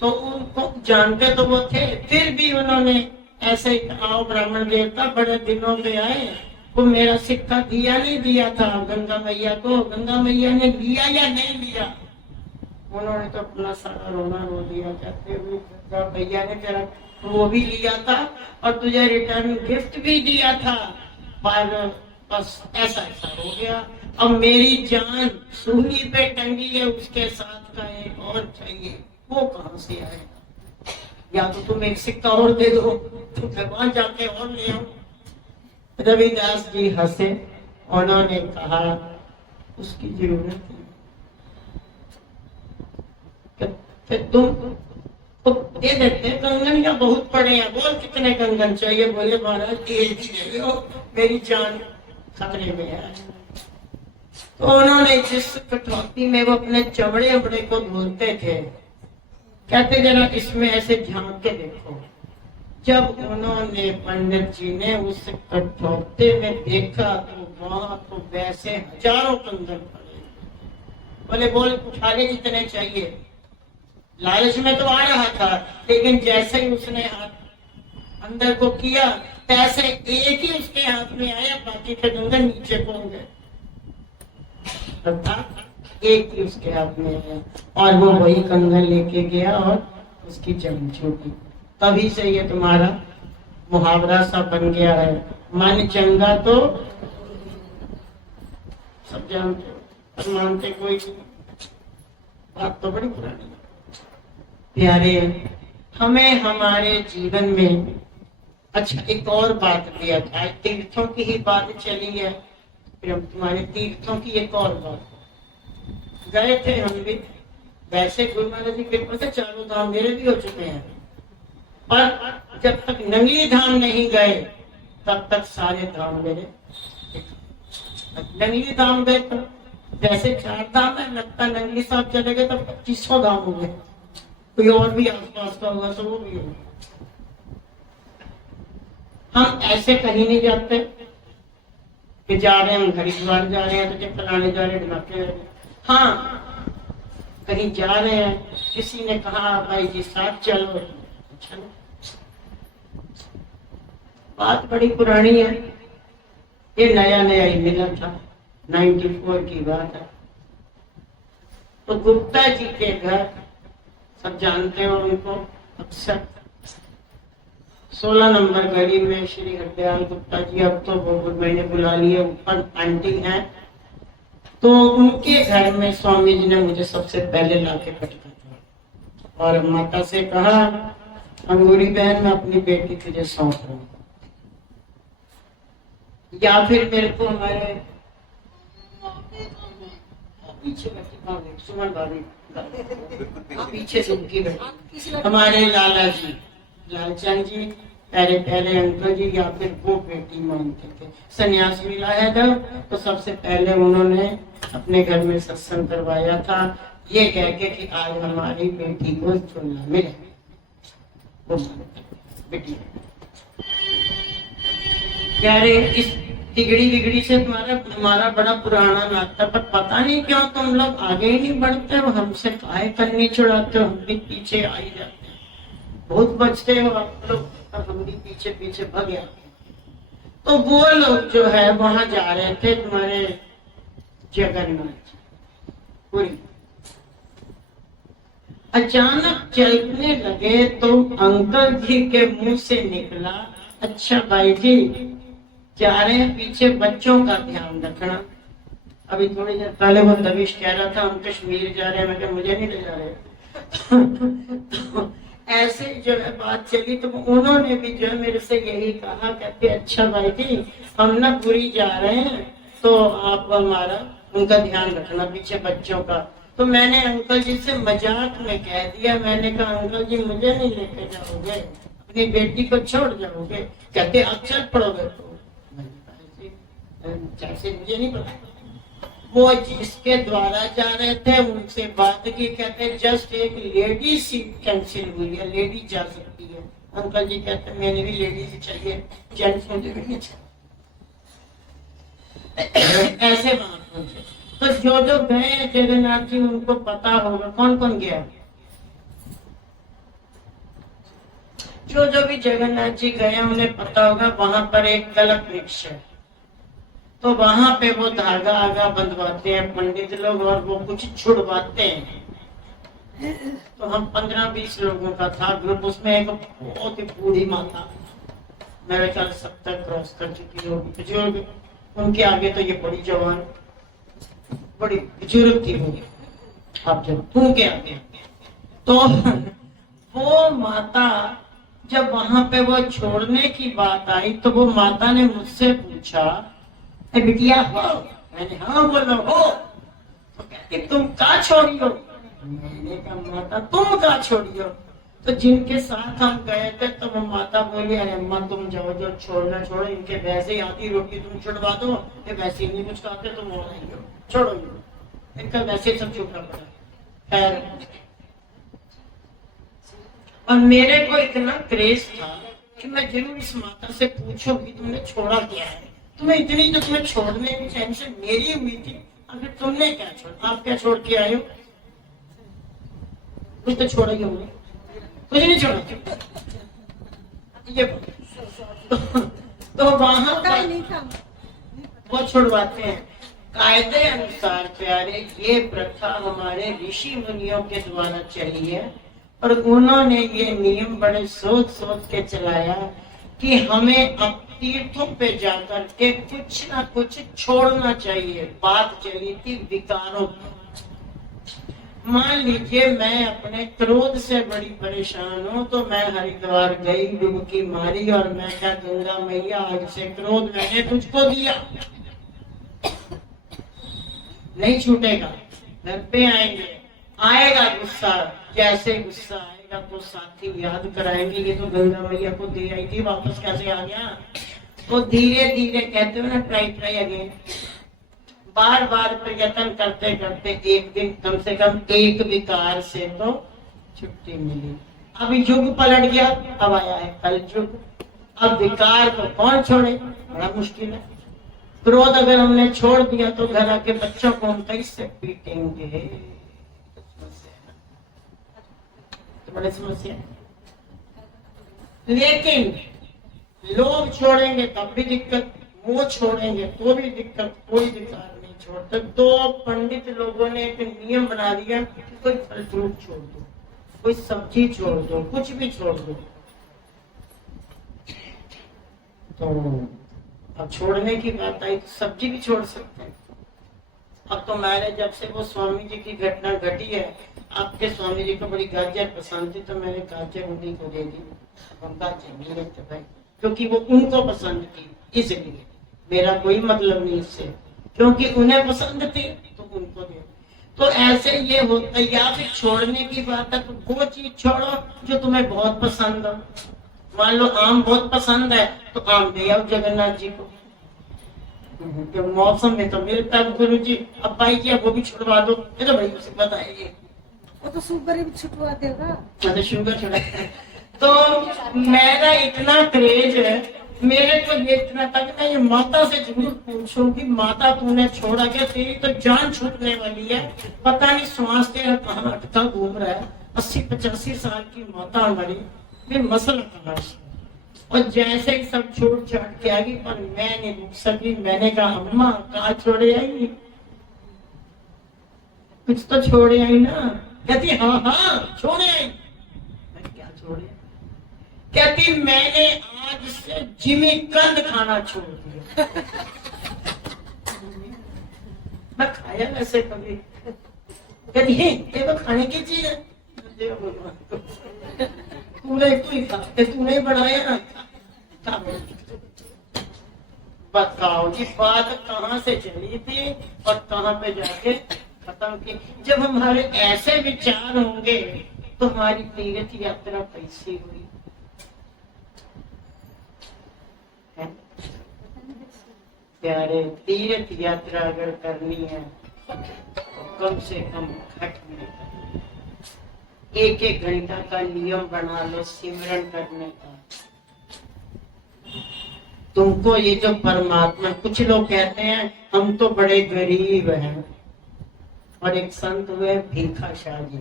तो उनको जानते तो वो थे, फिर भी उन्होंने ऐसे ही आओ ब्राह्मण देवता बड़े दिनों पे आए, वो मेरा सिक्का दिया नहीं दिया था गंगा मैया को, गंगा मैया ने लिया या नहीं लिया? उन्होंने तो अपना सारा रोना रो दिया, कहते हुए गंगा मैया ने तेरा वो भी लिया था और तुझे रिटर्न गिफ्ट भी दिया था, पर बस ऐसा ऐसा हो गया। अब मेरी जान सूली पे टंगी है, उसके साथ का एक और चाहिए, वो कहां से आएगा? या तो तुम एक सिक्का और दे दो तो भगवान जाके और ले आओ। रविदास जी हंसे, उन्होंने कहा उसकी जरूरत है, तुम तो दे देते कंगन, या बहुत पड़े हैं, बोल कितने कंगन चाहिए? बोले महाराज एक ही दे दो, मेरी जान खतरे में है। तो उन्होंने जिस कठौती में वो अपने चमड़े अमड़े को धोते थे, कहते जरा इसमें ऐसे झांक के देखो। जब उन्होंने पंडित जी ने उस कठौते में देखा तो वहां तो वैसे हजारों कंगन पड़े। बोले बोल उठा ले जितने चाहिए। लालच में तो आ रहा था, लेकिन जैसे ही उसने हाथ अंदर को किया ऐसे एक ही उसके हाथ में आया, बाकी के कंगन नीचे पहुंच गए। एक ही उसके हाथ में है और वो वही कंगन लेके गया और उसकी जंग छूटी। तभी से ये तुम्हारा मुहावरा सा बन गया है, मन चंगा तो सब जानते हो, पर मानते कोई नहीं। बात तो बड़ी पुरानी है। प्यारे, हमें हमारे जीवन में अच्छा एक और बात दिया था, तीर्थों की ही बात चली है, फिर हम तुम्हारे तीर्थों की एक और बात। गए थे हम भी, वैसे गुरु महाराज जी के कृपा से चारों धाम मेरे भी हो चुके हैं, पर जब तक नंगली धाम नहीं गए तब तक सारे धाम मेरे। नंगली धाम गए तो जैसे 4 धाम है, लगता नंगली साहब चले गए तो 2500 धाम हो गए। कोई और भी आसपास का हुआ तो वो भी हो। हम ऐसे कहीं नहीं जाते कि जा रहे हैं हम हरिद्वार जा रहे हैं तो जब फलाने जा रहे हैं। हाँ, कहीं जा रहे हैं, किसी ने कहा भाई जी साथ चलो, चलो। बात बड़ी पुरानी है, ये नया नया ही मिला था, 94 की बात है। तो गुप्ता जी के घर, सब जानते हो उनको, अक्सर 16 नंबर गली में श्री हरदयाल गुप्ता जी, अब तो वो मैंने बुला लिए, ऊपर आंटी हैं, तो उनके घर में स्वामी जी ने मुझे सबसे पहले लाके पटका था और माता से कहा, अंगूरी बहन मैं अपनी बेटी तुझे सौंप रहा हूँ, या फिर मेरे को हमारे पीछे सुमन भाभी पीछे सुनकी बैठी, हमारे लाला जी लालचंद जी पहले पहले अंकल जी, या फिर वो बेटी मानते थे। सन्यास मिला है जब, तो सबसे पहले उन्होंने अपने घर में सत्संग करवाया था, ये कह के कि आज हमारी बेटी को चुनना मिले। वो बेटी कह रहे इस तिगड़ी बिगड़ी से तुम्हारा बड़ा पुराना नाता, पर पता नहीं क्यों तुम लोग आगे ही नहीं बढ़ते हो, हमसे काहे करनी छुड़ाते हो, हम भी पीछे आ ही जाते हैं। बहुत बचते हो आप लोग, और हम भी पीछे पीछे भाग जाते हैं। तो वो लोग जो है वहां जा रहे थे तुम्हारे जगन्नाथ पुरी। अचानक चलने लगे तो अंकल जी के मुंह से निकला, अच्छा भाई जी जा रहे हैं, पीछे बच्चों का ध्यान रखना। अभी थोड़ी देर पहले वो दबिश कह रहा था हम कश्मीर जा रहे हैं, मैं मुझे नहीं ले जा रहे। तो ऐसे जो है बात चली, तो उन्होंने भी जो है मेरे से यही कहा, कहते अच्छा भाई जी हम ना पुरी जा रहे हैं, तो आप हमारा उनका ध्यान रखना, पीछे बच्चों का। तो मैंने अंकल जी से मजाक में कह दिया, मैंने कहा अंकल जी मुझे नहीं लेके जाओगे, अपनी बेटी को छोड़ जाओगे? कहते अब चल पड़ोगे तो जैसे मुझे नहीं पता। वो जिसके द्वारा जा रहे थे उनसे बात की, कहते जस्ट एक लेडी सीट कैंसिल हुई है, लेडी जा सकती है। अंकल जी कहते मैंने भी लेडी ही चाहिए, जेंट्स मुझे भी नहीं चाहिए। ऐसे बात पहुंचे। तो जो गए जगन्नाथ जी उनको पता होगा, कौन कौन गया, जो भी जगन्नाथ जी गए उन्हें पता होगा वहां पर एक गलत वृक्ष है, तो वहां पे वो धागा आगा बंधवाते हैं पंडित लोग और वो कुछ छुड़वाते हैं। तो हम 15-20 लोगों का था ग्रुप, उसमें एक बहुत ही बूढ़ी माता, मेरे ख्याल 70 क्रॉस कर चुकी होगी, बुजुर्ग, उनके आगे तो ये बड़ी जवान बड़ी बुजुर्ग की होगी, आप जब उनके आगे। तो वो माता जब वहां पे वो छोड़ने की बात आई, तो वो माता ने मुझसे पूछा बिटिया हो? मैंने हाँ बोला हो। तो कहती तुम का छोड़ी हो? मैंने कहा माता तुम का छोड़ी हो? तो जिनके साथ हम गए थे तो वो माता बोली अरे अम्मा तुम जाओ, जो छोड़ना छोड़ो, इनके वैसे ही आती रोटी तुम छुड़वा दो, ये वैसे ही नहीं कुछ खाते, तुम हो नहीं हो, छोड़ो इनका वैसे सब चुपड़ा पड़ा। खैर, और मेरे को इतना क्रेज था कि मैं जरूर इस माता से पूछूंगी तुमने छोड़ा क्या है, तुम्हें इतनी तो तुम्हें छोड़ने की टेंशन मेरी हुई थी, आखिर तुमने क्या छोड़ा, आप क्या छोड़ के आए हो? कुछ तो छोड़ा ही होंगे, कुछ नहीं छोड़ा ये तो वहां वो छुड़वाते हैं। कायदे अनुसार प्यारे ये प्रथा हमारे ऋषि मुनियों के द्वारा चली है और उन्होंने ये नियम बड़े सोच सोच के चलाया कि हमें अब तीर्थों पे जाकर के कुछ ना कुछ छोड़ना चाहिए। बात चली थी विकारों की। मान लीजिए मैं अपने क्रोध से बड़ी परेशान हूँ तो मैं हरिद्वार गई, डुबकी मारी और मैं क्या, गंगा मैया आज से क्रोध मैंने तुझको दिया, नहीं छूटेगा। घर पे आएंगे, आएगा गुस्सा, जैसे गुस्सा आएगा तो साथी याद कराएंगे ये तो गंगा मैया को दे आई थी, वापस कैसे आ गया। तो धीरे धीरे कहते हो ना, ट्राई ट्राई अगेन, बार बार प्रयत्न करते करते एक दिन कम से कम एक विकार से तो छुट्टी मिली। अब युग पलट गया, अब आया है कल युग। अब विकार को कौन छोड़े, बड़ा मुश्किल है। क्रोध अगर हमने छोड़ दिया तो घर आके बच्चों को हम कैसे पीटेंगे, तो बड़ी समस्या है। लेकिन लोग छोड़ेंगे तब भी दिक्कत, वो छोड़ेंगे तो भी दिक्कत, कोई विकार नहीं छोड़ते। तो पंडित लोगों ने एक नियम बना दिया कि कोई फल फ्रूट छोड़ दो, कोई सब्जी छोड़ दो, कुछ भी छोड़ दो। तो अब छोड़ने की बात आई तो सब्जी भी छोड़ सकते हैं। अब तो मैंने जब से वो स्वामी जी की घटना घटी है, आपके स्वामी जी को बड़ी गाजर पसंद थी तो मैंने गाजर उन्हीं को दे दी। गाजर नहीं लेते भाई, क्योंकि वो उनको पसंद थी, इसलिए मेरा कोई मतलब नहीं इससे, क्योंकि उन्हें पसंद थी तो उनको दे। तो ऐसे ये होता है। या फिर छोड़ने की बात है तो वो चीज छोड़ो जो तुम्हें बहुत पसंद हो। मान लो आम बहुत पसंद है तो आम दे आओ जगन्नाथ जी को, तो मौसम में तो मिलता है। गुरु जी अब भाई जी वो भी छुड़वा दो, तो भाई उसे बताइए, वो तो शुगर भी छुटवा देगा। तो शुगर छुड़ा। तो मेरा इतना क्रेज है, मेरे को ये इतना तक मैं ये माता से जरूर पूछूंगी, माता तूने छोड़ा क्या, तेरी तो जान छूटने वाली है, पता नहीं श्वास तेरा कहाँ अटका घूम रहा है। 80-85 साल की माता हमारी, फिर मसल और जैसे ही सब छोड़ छाट के आ गई, पर मैं नहीं रुक सकी। मैंने कहा अम्मा कहाँ छोड़े आई, कुछ तो छोड़े आई ना। कहती हाँ हाँ छोड़े आई। मैं क्या छोड़े, कहती मैंने आज से जिमीकंद खाना छोड़ दिया। मैं खाया वैसे कभी, कहती है ये तो खाने की चीज है, तूने तू ही खा, तूने बनाया ना। बताओ जी बात कहाँ से चली थी और कहाँ पे जाके खत्म की। जब हमारे ऐसे विचार होंगे तो हमारी तीर्थ यात्रा कैसी हुई है? प्यारे, तीर्थ यात्रा अगर करनी है तो कम से कम घट में 1-1 घंटा का नियम बना लो सिमरन करने का। तुमको ये जो परमात्मा, कुछ लोग कहते हैं हम तो बड़े गरीब हैं, और एक संत हुए भीखा शाह जी,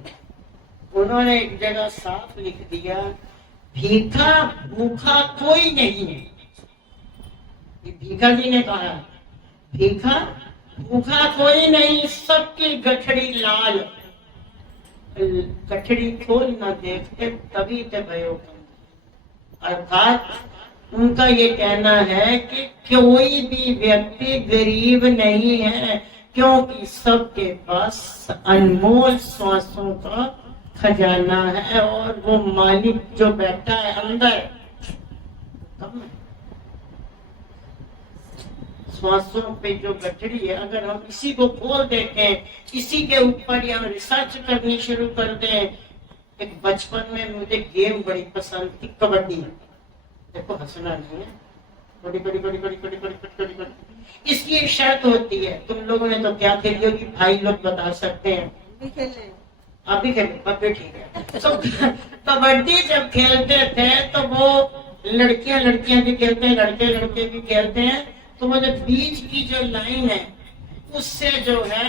उन्होंने एक जगह साफ लिख दिया भीखा भूखा कोई नहीं है। ये भीखा जी ने कहा भीखा भूखा कोई नहीं, सबकी गठड़ी लाल, गठड़ी खोल न देखते तभी ते भयो। अर्थात उनका ये कहना है कि कोई भी व्यक्ति गरीब नहीं है, क्योंकि सबके पास अनमोल श्वासों का खजाना है, और वो मालिक जो बैठा है अंदर श्वासों पे जो गठड़ी है, अगर हम इसी को खोल देते हैं, इसी के ऊपर हम रिसर्च करनी शुरू कर दें। एक बचपन में मुझे गेम बड़ी पसंद थी, कबड्डी। देखो हंसना नहीं है, बड़ी बड़ी बड़ी बड़ी बड़ी बड़ी बड़ी बड़ी। इसकी एक शर्त होती है, तुम लोगों ने तो क्या खेली होगी, भाई लोग बता सकते हैं। आप भी खेले, पक्के ठीक है। तो कबड्डी जब खेलते थे तो वो लड़कियां भी खेलते हैं, लड़के भी खेलते हैं। तो वो जो बीच की जो लाइन है उससे जो है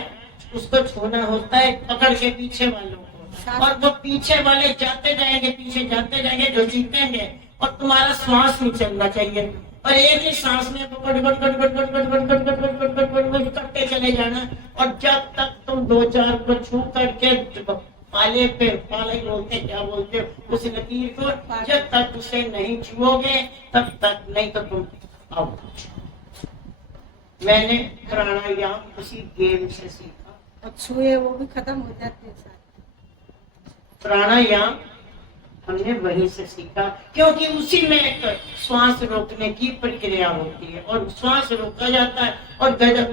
उसको छूना होता है, पकड़ के पीछे वालों को, और वो पीछे वाले जाते जाएंगे, पीछे जाते जाएंगे, जो जीतेंगे। और तुम्हारा श्वास नहीं चलना चाहिए, और एक ही सांस में करते चले जाना। और जब तक तुम दो चार को छू करके पाले पे, पाले बोलते क्या बोलते हो उस लकीर को, जब तक उसे नहीं छुओगे तब तक नहीं तो तुम आउट। मैंने प्राणायाम उसी गेम से सीखा। और छुए वो भी खत्म हो जाते हैं सारे। प्राणायाम हमने वहीं से सीखा, क्योंकि उसी में एक श्वास रोकने की प्रक्रिया होती है और श्वास रोका जाता है और गजब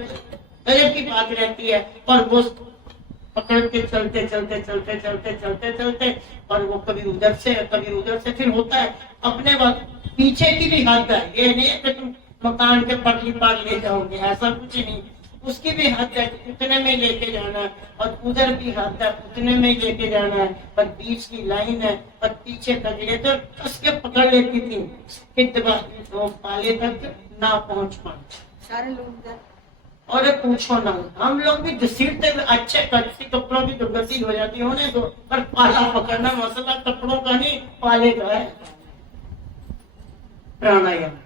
गजब की बात रहती है। और वो पकड़ के चलते चलते चलते चलते चलते चलते और वो कभी उधर से कभी उधर से, फिर होता है अपने वक्त पीछे की भी हद है। ये नहीं है कि तुम मकान के पटरी पार ले जाओगे, ऐसा कुछ नहीं। उसकी भी हद है, उतने में लेके जाना है और उधर भी हद है, उतने में लेके जाना है। पर बीच की लाइन है और पीछे कजरे तो कस के पकड़ लेती थी कि तो पाले तक ना पहुंच पाए सारे लोग इधर। और पूछो ना, हम लोग भी घसीटते हुए अच्छे कच्चे कपड़ों की दुर्गति हो जाती होने दो, पर पाला पकड़ना मसला कपड़ों का नहीं पाले का है। प्राणायाम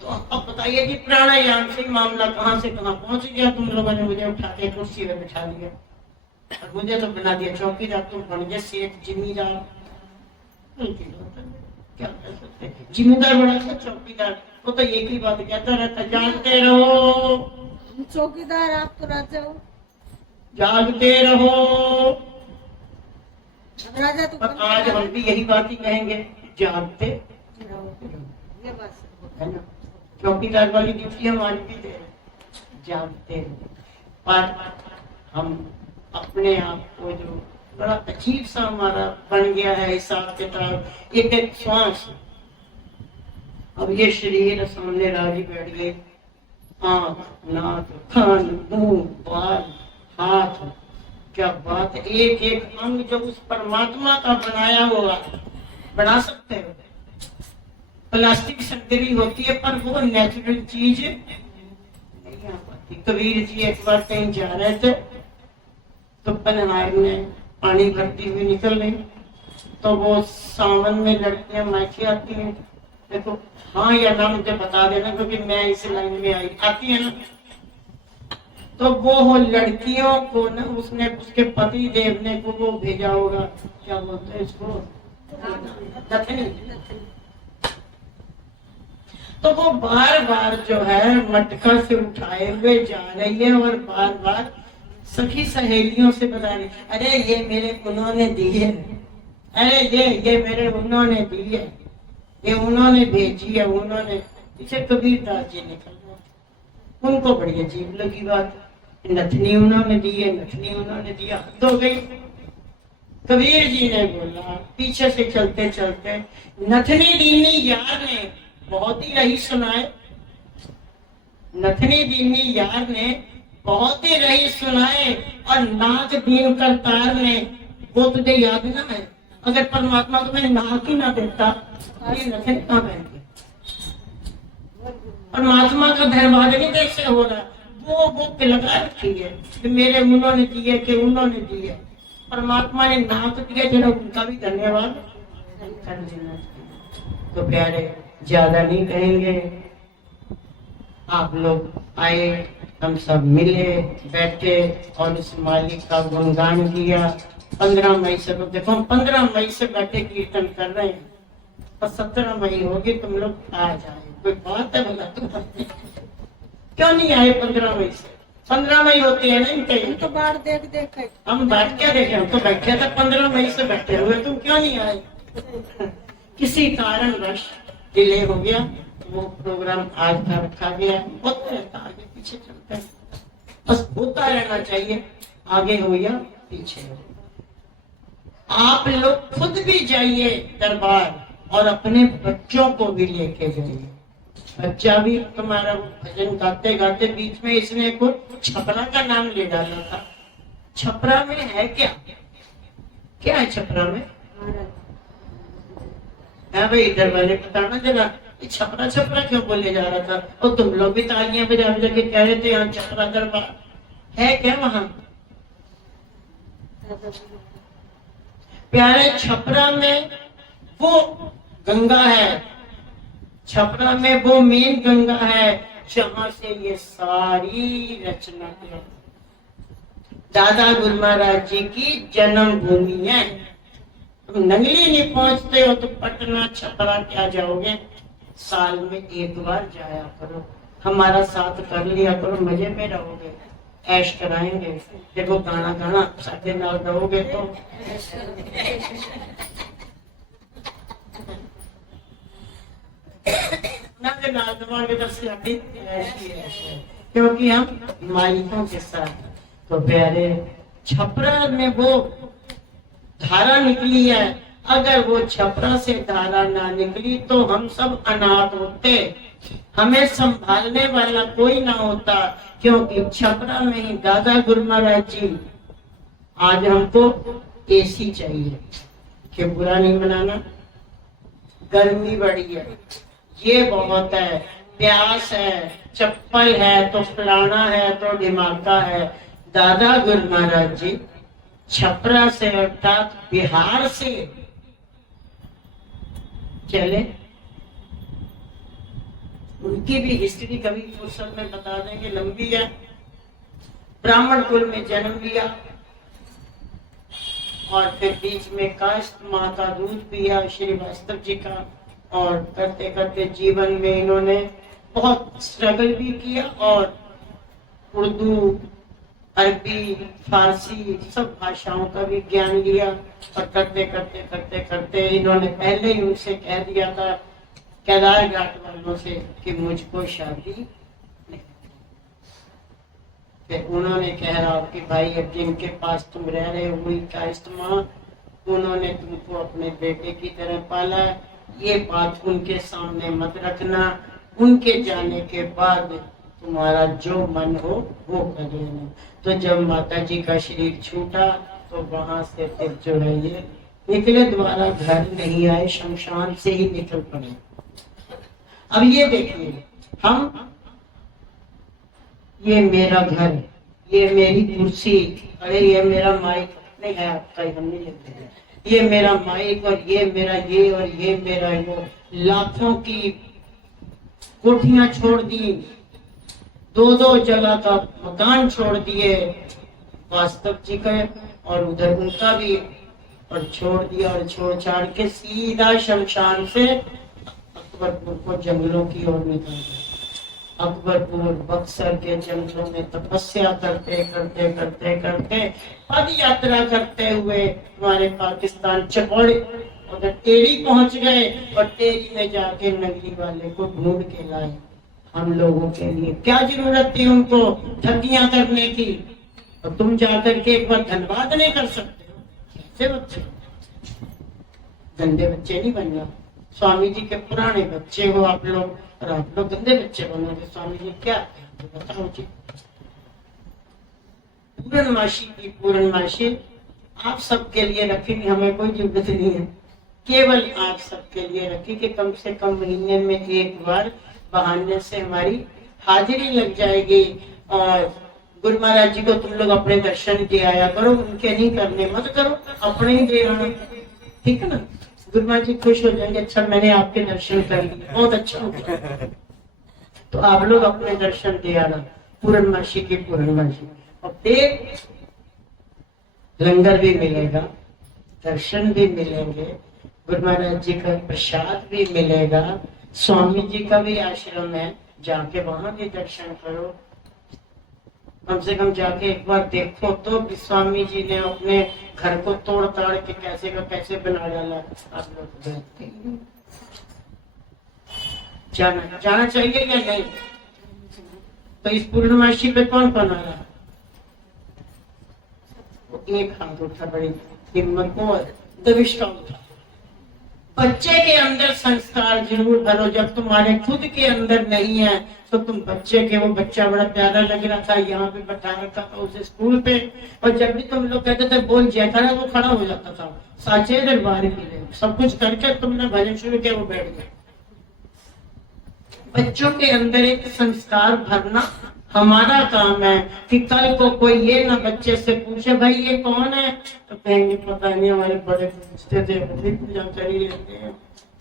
तो अब बताइए कि प्राणायाम से मामला कहां से कहां पहुंच गया। तुम लोगों ने मुझे उठा के कुर्सी में बिठा दिया और मुझे तो बना दिया चौकीदार। तुम बन गए सेठ जिम्मेदार, क्या कर सकते। जिम्मेदार बड़ा था चौकीदार, वो तो एक ही बात कहता रहता, जानते रहो चौकीदार आप तो राजा हो। जागते रहो। राजा तो पर आज हम भी यही बात ही कहेंगे, जागते ये बात है ना। चौकीदार वाली ड्यूटी हम आज भी दे रहे, जागते रहो। पर हम अपने आप को जो बड़ा अजीब सा हमारा बन गया है हिसाब किताब, एक एक श्वास। अब ये शरीर सामने राजी बैठ गए, आंख नाक कान मुंह बाल हाथ, क्या बात। एक एक अंग जो उस परमात्मा का बनाया हुआ बना सकते हो। प्लास्टिक सर्जरी होती है पर वो नेचुरल चीज नहीं आ पाती। कबीर जी एक बार कहीं जा रहे थे तो पनहार में पानी भरती हुई निकल गई, तो वो सावन में लड़कियां मायके आती हैं। देखो हाँ या ना मुझे बता देना, क्योंकि मैं इस लाइन में आई आती है ना। तो वो लड़कियों को ना उसने उसके पति देव ने को वो भेजा होगा, क्या बोलते हैं इसको, दक्षिणी। तो वो बार बार जो है मटका से उठाए हुए जा रही है और बार बार सखी सहेलियों से बता रही, अरे ये मेरे उन्होंने दी है, अरे ये मेरे उन्होंने दी है, ये उन्होंने भेजी है, उन्होंने। पीछे कबीरदास जी निकल गए, उनको बड़ी अजीब लगी बात, नथनी उन्होंने दी है, नथनी उन्होंने दिया, हद हो गई। कबीर जी ने बोला पीछे से चलते चलते, नथनी दीनी यार ने बहुत ही रही सुनाए, नथनी दीनी यार ने बहुत ही रही सुनाए, और नाच दीन करतार ने वो तुझे याद ना है। अगर परमात्मा तुम्हें नाक ही ना देता ये नथनी कहाँ बैठती। परमात्मा का धर्मवाद नहीं कैसे हो रहा, वो लगा रखी है कि मेरे उन्होंने दिए कि उन्होंने दिए। परमात्मा ने नाक दिया, जरा उनका भी धन्यवाद कर देना चाहिए। तो प्यारे ज्यादा नहीं कहेंगे, आप लोग आए, हम सब मिले बैठे और इस मालिक का गुणगान किया। 15 मई से तो देखो हम 15 मई से बैठे कीर्तन कर रहे हैं, और 17 मई होगी तुम लोग आ जाए, कोई बात है भला तुम क्यों नहीं आए 15 मई से? 15 मई होती है ना इनके, तो बाढ़ देख देख हम बैठ क्या देखे, हम तो बैठे थे 15 मई से बैठे हुए, तुम क्यों नहीं आए? किसी कारणवश डिले हो गया, वो प्रोग्राम आज का रखा गया। होता रहता, आगे पीछे चलता है, बस होता रहना चाहिए, आगे हो या पीछे हो। आप लोग खुद भी जाइए दरबार और अपने बच्चों को भी लेके जाइए। बच्चा भी तुम्हारा भजन गाते गाते बीच में इसने को छपरा का नाम ले डाला था। छपरा में है क्या, क्या है छपरा में? हाँ भाई इधर वाले बताना जरा, छपरा छपरा क्यों बोले जा रहा था? और तुम लोग भी तालियां बजा बजा के कह रहे थे यहाँ छपरा दरबार है क्या? वहां प्यारे छपरा में वो गंगा है छपरा में वो मेन गंगा है जहां से ये सारी रचना है। दादा गुरु महाराज जी की जन्मभूमि है। तुम नंगली नहीं पहुंचते हो तो पटना छपरा क्या जाओगे? साल में एक बार जाया करो, हमारा साथ कर लिया करो, मजे में रहोगे, ऐश कराएंगे। देखो गाना गाना साथे नाल रहोगे तो नाल दवांगे तो साडी ऐसी है, क्योंकि हम मालिकों के साथ। तो प्यारे, छपरा में वो धारा निकली है, अगर वो छपरा से धारा ना निकली तो हम सब अनाथ होते, हमें संभालने वाला कोई ना होता। क्योंकि छपरा में ही दादा गुरु महाराज जी, आज हमको एसी चाहिए, कि बुरा नहीं मनाना, गर्मी बड़ी है, ये बहुत है, प्यास है, चप्पल है तो फलाना है तो ढिमाका है। दादा गुरु महाराज जी छपरा से अर्थात बिहार से चले। उनकी भी हिस्ट्री कभी फुर्सत में बता देंगे, लंबी है। ब्राह्मण कुल में जन्म लिया और फिर बीच में काष्ठ माँ का दूध पिया श्रीवास्तव जी का, और करते करते जीवन में इन्होंने बहुत स्ट्रगल भी किया और उर्दू, अरबी, फारसी सब भाषाओं का भी ज्ञान लिया। और करते करते करते करते इन्होंने पहले ही उनसे कह दिया था केदार घाट वालों से कि मुझको शादी नहीं। फिर उन्होंने कहा कि भाई अब जिनके पास तुम रह रहे हो वही काष्ठ माँ, उन्होंने तुमको अपने बेटे की तरह पाला, ये बात उनके सामने मत रखना, उनके जाने के बाद तुम्हारा जो मन हो वो कर लेना। तो जब माता जी का शरीर छूटा तो वहां से फिर जो है ये निकले, द्वारा घर नहीं आए, शमशान से ही निकल पड़े। अब ये देखिए, हम ये मेरा घर, ये मेरी कुर्सी, अरे ये मेरा माइक नहीं है आपका, हम नहीं लेते हैं, ये मेरा माइक और ये मेरा ये और ये मेरा वो, लाखों की कोठियां छोड़ दी, दो जगह का मकान छोड़ दिए वास्तव जी का और उधर उनका भी, और छोड़ दिया और छोड़ छाड़ के सीधा शमशान से अकबरपुर को जंगलों की ओर निकल गए। अकबरपुर बक्सर के जंगलों में तपस्या करते करते करते करते पद यात्रा करते हुए हमारे पाकिस्तान चकौड़े उधर टेरी पहुंच गए, और टेरी में जाके नगरी वाले को ढूंढ के लाए। हम लोगों के लिए क्या जरूरत थी उनको ठगियां करने की, और तुम जाकर के एक बार धन्यवाद नहीं कर सकते हो? कैसे बच्चे, गंदे बच्चे नहीं बनना। स्वामी जी के पुराने बच्चे हो आप लोग, और आप लोग गंदे बच्चे बनोगे। स्वामी जी क्या बताओ जी। पूर्णमासी आप सबके लिए रखेंगे, हमें कोई जरूरत नहीं है, केवल आप सबके लिए रखी कि कम से कम महीने में एक बार बहाने से हमारी हाजिरी लग जाएगी। और गुरु महाराज जी को तुम लोग अपने दर्शन दे आया करो, उनके नहीं करने मत करो, अपने ही दे आना, ठीक है ना? गुरु महाराज जी खुश हो जाएंगे, अच्छा मैंने आपके दर्शन कर लिए, बहुत अच्छा होगा। तो आप लोग अपने दर्शन दे आना, पूर्णमासी की पूर्णमासी, और फिर लंगर भी मिलेगा, दर्शन भी मिलेंगे, गुरु महाराज जी का प्रसाद भी मिलेगा, स्वामी जी का भी आश्रम है, जाके वहां भी दर्शन करो। कम से कम जाके एक बार देखो तो स्वामी जी ने अपने घर को तोड़ ताड़ के कैसे का कैसे बना डाला। आप लोग जाना चाहिए या नहीं? तो इस पूर्णमासी पे कौन कौन आ रहा? एक हाथ उठा, बड़ी हिम्मत को दबिश्ता उठा। बच्चे के अंदर संस्कार जरूर भरो, जब तुम्हारे खुद के अंदर नहीं है तो तुम बच्चे के, वो बच्चा बड़ा प्यारा लग रहा था, यहाँ पे बैठा रखा था उसे स्कूल पे, और जब भी तुम लोग कहते थे बोल जयकारा, वो खड़ा हो जाता था, साचे दरबार मिले, सब कुछ करके तुमने भजन शुरू किया, वो बैठ गए। बच्चों के अंदर एक संस्कार भरना हमारा काम है, कि कल को कोई ये ना बच्चे से पूछे भाई ये कौन है, तो कहेंगे पता नहीं, हमारे बड़े पूछते थे, पूजा कर ही लेते हैं,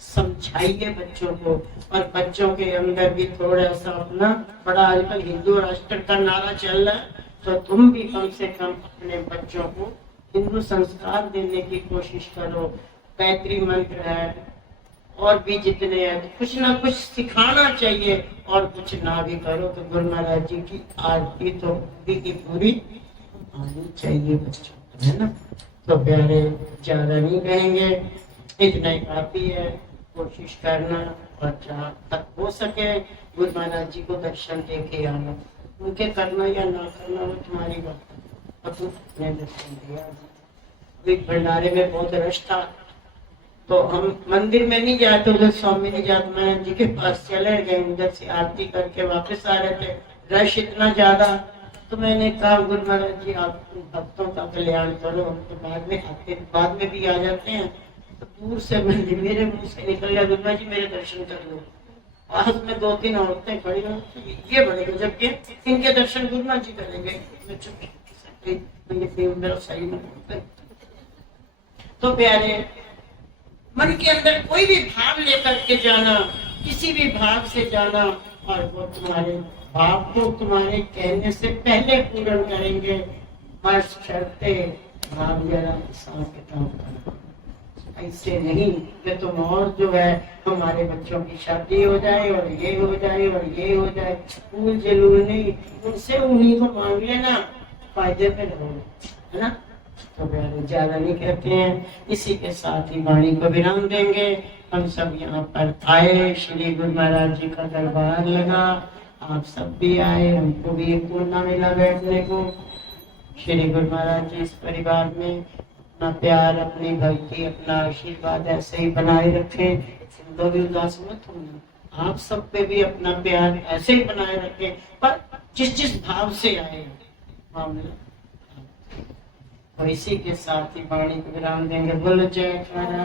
समझाइए बच्चों को, और बच्चों के अंदर भी थोड़ा सा अपना, बड़ा आजकल हिंदू राष्ट्र का नारा चल रहा है, तो तुम भी कम से कम अपने बच्चों को हिंदू संस्कार देने की कोशिश करो। गायत्री मंत्र है और भी जितने हैं, कुछ ना कुछ सिखाना चाहिए, और कुछ ना भी करो तो गुरु महाराज जी की आरती तो पूरी पूरी आनी चाहिए बच्चों को, है ना। तो प्यारे, ज्यादा नहीं कहेंगे, इतना ही काफी है। कोशिश करना और जहाँ तक हो सके गुरु महाराज जी को दर्शन दे के आना, उनके करना या ना करना वो तुम्हारी बात है, और तुमने दर्शन दिया। अभी भंडारे में बहुत रश था, तो हम मंदिर में नहीं जाते, उधर स्वामी जी जात महाराज जी के पास चले गए, उधर से आरती करके वापस आ रहे थे, रश इतना ज्यादा। तो मैंने कहा गुरु महाराज जी आप भक्तों का कल्याण करो, तो बाद में भी आ जाते हैं। तो दूर से मंदिर मेरे मुंह से निकल गया, गुरु महाराज जी मेरे दर्शन कर लो। पास में 2-3 औरतें खड़ी हो, ये बड़े गजब के, इनके दर्शन गुरु महाराज जी करेंगे। मैं चुप, मेरा सही नहीं। तो प्यारे, मन के अंदर कोई भी भाव लेकर के जाना, किसी भी भाव से जाना, और वो तुम्हारे भाव को तुम्हारे कहने से पहले पूर्ण करेंगे। मर्स चढ़ते भाव जरा ऐसे नहीं कि तुम और जो है हमारे बच्चों की शादी हो जाए और ये हो जाए और ये हो जाए, फूल जरूर नहीं, उनसे उन्हीं को मांग लेना, फायदे में रहोगे, है ना। तो ज्यादा नहीं कहते हैं, इसी के साथ ही वाणी को विराम देंगे। हम सब यहाँ पर आए, श्री गुरु महाराज जी का दरबार लगा, आप सब भी आए, हमको भी एक कोना मिला बैठने को। श्री गुरु महाराज जी इस परिवार में अपना प्यार, अपनी भक्ति, अपना आशीर्वाद ऐसे ही बनाए रखें। तुम लोग उदास मत होना, आप सब पे भी अपना प्यार ऐसे ही बनाए रखें, पर जिस भाव से आए मामला। और इसी के साथ ही वाणी को विराम देंगे। बोल जयकारा,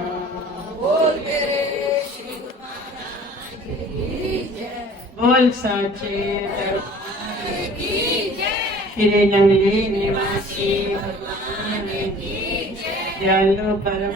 बोल साचे दरबार की जय, श्री नगरी निवासी भगवान की जय, दयालु परम